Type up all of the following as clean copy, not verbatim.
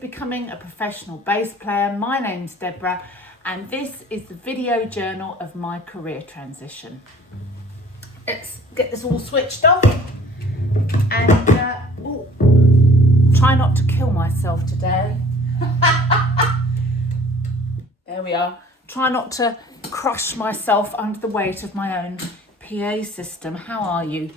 Becoming a professional bass player. My name's Deborah and this is the video journal of my career transition. Let's get this all switched off and try not to kill myself today. There we are. Try not to crush myself under the weight of my own PA system. How are you?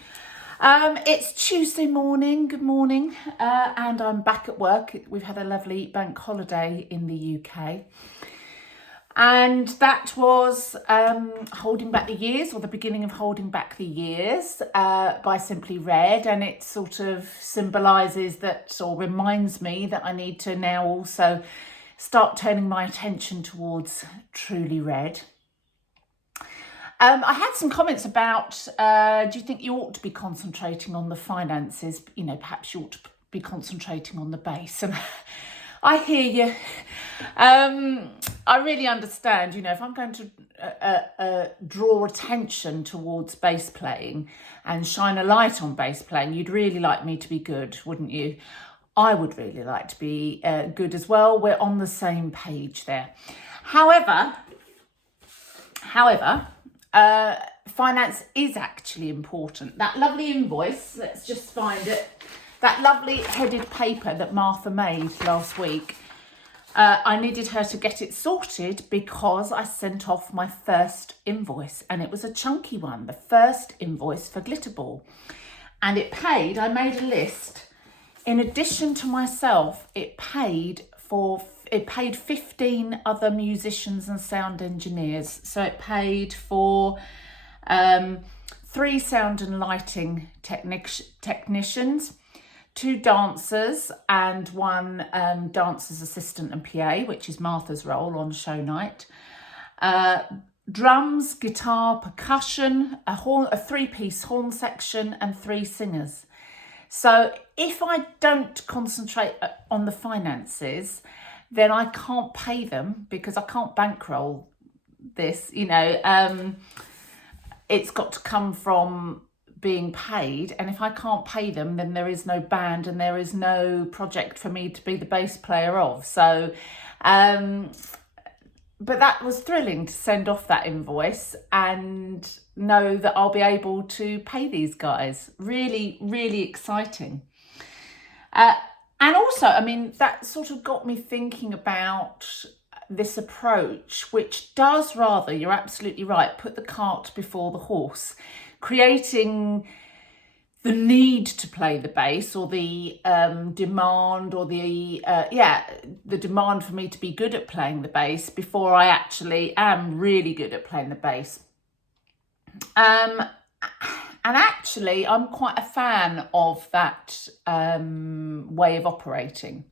It's Tuesday morning, good morning, and I'm back at work. We've had a lovely bank holiday in the UK. And that was Holding Back the Years, or the beginning of Holding Back the Years by Simply Red. And it sort of symbolises that, or reminds me that I need to now also start turning my attention towards Truly Red. I had some comments about, do you think you ought to be concentrating on the finances? You know, perhaps you ought to be concentrating on the bass. And I hear you. I really understand, you know, if I'm going to draw attention towards bass playing and shine a light on bass playing, you'd really like me to be good, wouldn't you? I would really like to be good as well. We're on the same page there. However, finance is actually important. That lovely invoice, let's just find it. That lovely headed paper that Martha made last week. I needed her to get it sorted because I sent off my first invoice and it was a chunky one, the first invoice for Glitterball. And it paid, I made a list. In addition to myself, it paid 15 other musicians and sound engineers. So it paid for 3 sound and lighting technicians, 2 dancers and 1 dancer's assistant and PA, which is Martha's role on show night. Drums, guitar, percussion, a 3-piece horn section and 3 singers. So if I don't concentrate on the finances, then I can't pay them because I can't bankroll this, you know. It's got to come from being paid, and if I can't pay them, then there is no band and there is no project for me to be the bass player of. So, but that was thrilling to send off that invoice and know that I'll be able to pay these guys. Really, really exciting. And also, I mean, that sort of got me thinking about this approach, which does rather, you're absolutely right, put the cart before the horse, creating the need to play the bass, or the demand, or the demand for me to be good at playing the bass before I actually am really good at playing the bass. And actually, I'm quite a fan of that way of operating.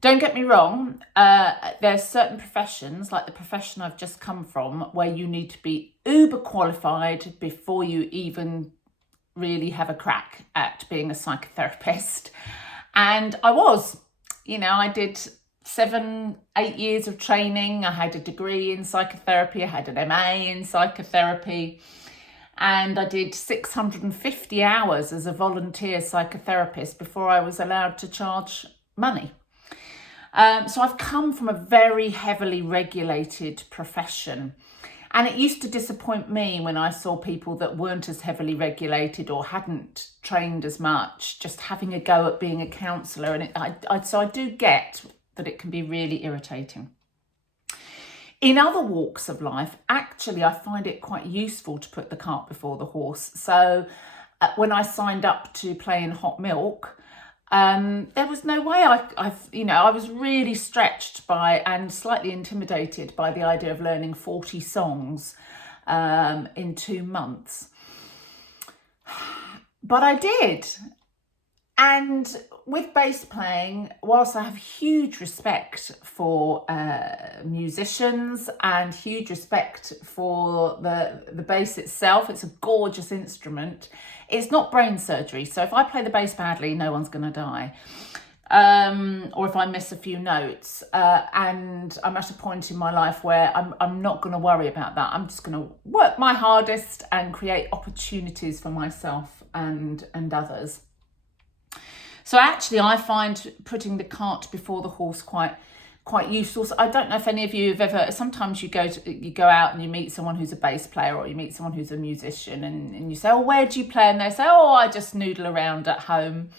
Don't get me wrong, there's certain professions, like the profession I've just come from, where you need to be uber qualified before you even really have a crack at being a psychotherapist. And I was, you know, I did 7-8 years of training. I had a degree in psychotherapy, I had an MA in psychotherapy, and I did 650 hours as a volunteer psychotherapist before I was allowed to charge money. So I've come from a very heavily regulated profession, and it used to disappoint me when I saw people that weren't as heavily regulated or hadn't trained as much just having a go at being a counsellor. And so I do get that it can be really irritating. In other walks of life, actually, I find it quite useful to put the cart before the horse. So when I signed up to play in Hot Milk, there was no way I was really stretched by and slightly intimidated by the idea of learning 40 songs in 2 months. But I did. And with bass playing, whilst I have huge respect for musicians and huge respect for the bass itself, it's a gorgeous instrument, it's not brain surgery. So if I play the bass badly, no one's going to die. Or if I miss a few notes, and I'm at a point in my life where I'm not going to worry about that. I'm just going to work my hardest and create opportunities for myself and others. So actually, I find putting the cart before the horse quite useful. So I don't know if any of you have ever. Sometimes you go out and you meet someone who's a bass player, or you meet someone who's a musician, and you say, "Oh, where do you play?" And they say, "Oh, I just noodle around at home."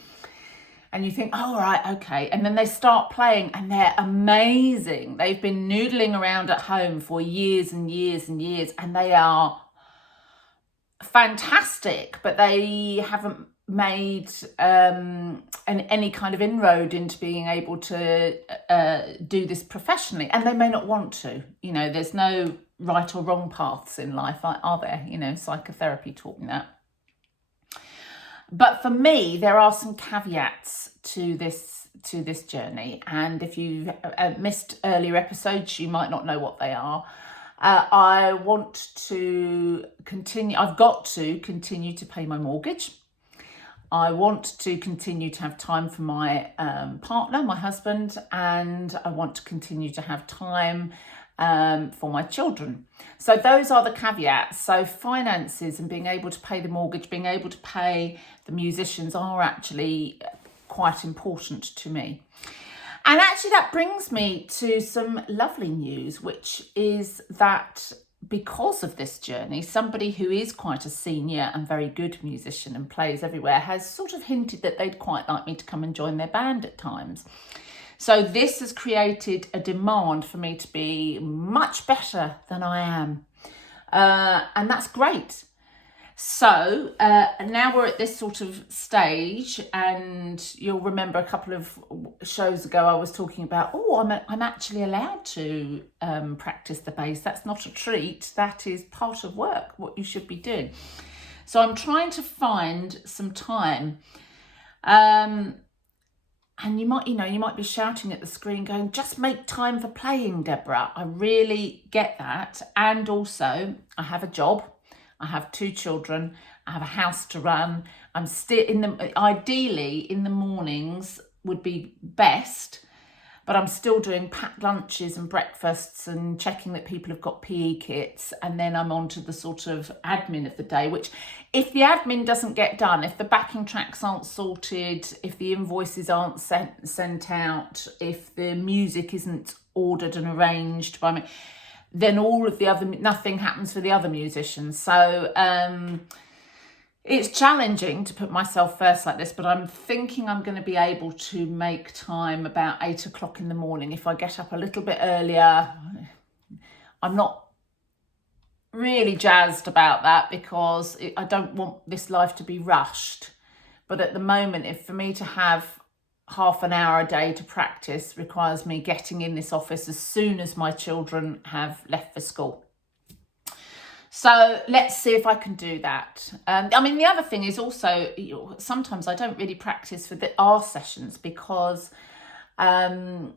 And you think, "Oh, right, okay." And then they start playing, and they're amazing. They've been noodling around at home for years and years and years, and they are fantastic, but they haven't made any kind of inroad into being able to do this professionally, and they may not want to. There's no right or wrong paths in life, are there? Psychotherapy taught me that. But for me, there are some caveats to this journey, and if you've missed earlier episodes, you might not know what they are. I've got to continue to pay my mortgage. I want to continue to have time for my partner, my husband, and I want to continue to have time for my children. So those are the caveats. So finances and being able to pay the mortgage, being able to pay the musicians are actually quite important to me. And actually that brings me to some lovely news, which is that because of this journey, somebody who is quite a senior and very good musician and plays everywhere has sort of hinted that they'd quite like me to come and join their band at times. So this has created a demand for me to be much better than I am. And that's great. So now we're at this sort of stage, and you'll remember a couple of shows ago I was talking about, I'm actually allowed to practice the bass. That's not a treat. That is part of work, what you should be doing. So I'm trying to find some time. And you might be shouting at the screen going, just make time for playing, Deborah. I really get that. And also, I have a job. I have 2 children. I have a house to run. I'm still ideally in the mornings would be best, but I'm still doing packed lunches and breakfasts and checking that people have got PE kits. And then I'm on to the sort of admin of the day, which if the admin doesn't get done, if the backing tracks aren't sorted, if the invoices aren't sent out, if the music isn't ordered and arranged by me, then nothing happens for the other musicians. So it's challenging to put myself first like this, but I'm thinking I'm going to be able to make time about 8 o'clock in the morning. If I get up a little bit earlier, I'm not really jazzed about that because I don't want this life to be rushed. But at the moment, for me to have half an hour a day to practice requires me getting in this office as soon as my children have left for school. So let's see if I can do that. The other thing is also, sometimes I don't really practice for our sessions because to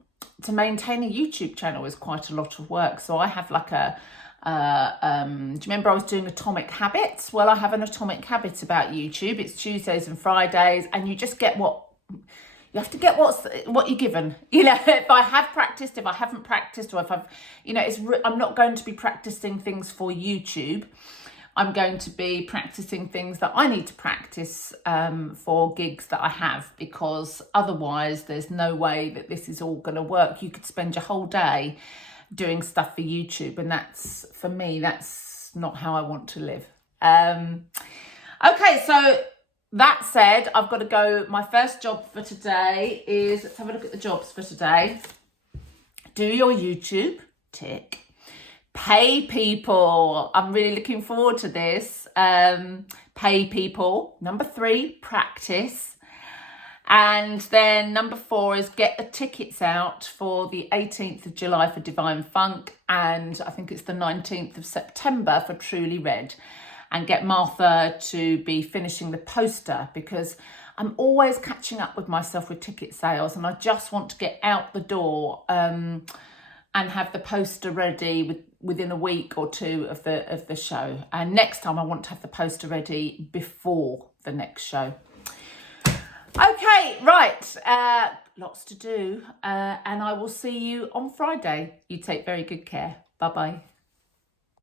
maintain a YouTube channel is quite a lot of work. So I have like do you remember I was doing Atomic Habits? Well, I have an Atomic Habits about YouTube. It's Tuesdays and Fridays, and you just get you have to get what you're given. If I have practiced, if I haven't practiced, or if I've, I'm not going to be practicing things for YouTube. I'm going to be practicing things that I need to practice for gigs that I have, because otherwise there's no way that this is all going to work. You could spend your whole day doing stuff for YouTube, and for me, that's not how I want to live. Okay, so that said, I've got to go. My first job for today is, let's have a look at the jobs for today. Do your YouTube, tick. Pay people. I'm really looking forward to this. Pay people. Number 3, practice. And then number 4 is get the tickets out for the 18th of July for Divine Funk. And I think it's the 19th of September for Truly Red. And get Martha to be finishing the poster, because I'm always catching up with myself with ticket sales, and I just want to get out the door and have the poster ready within a week or two of the show. And next time I want to have the poster ready before the next show. Okay, right, lots to do, and I will see you on Friday. You take very good care. Bye-bye.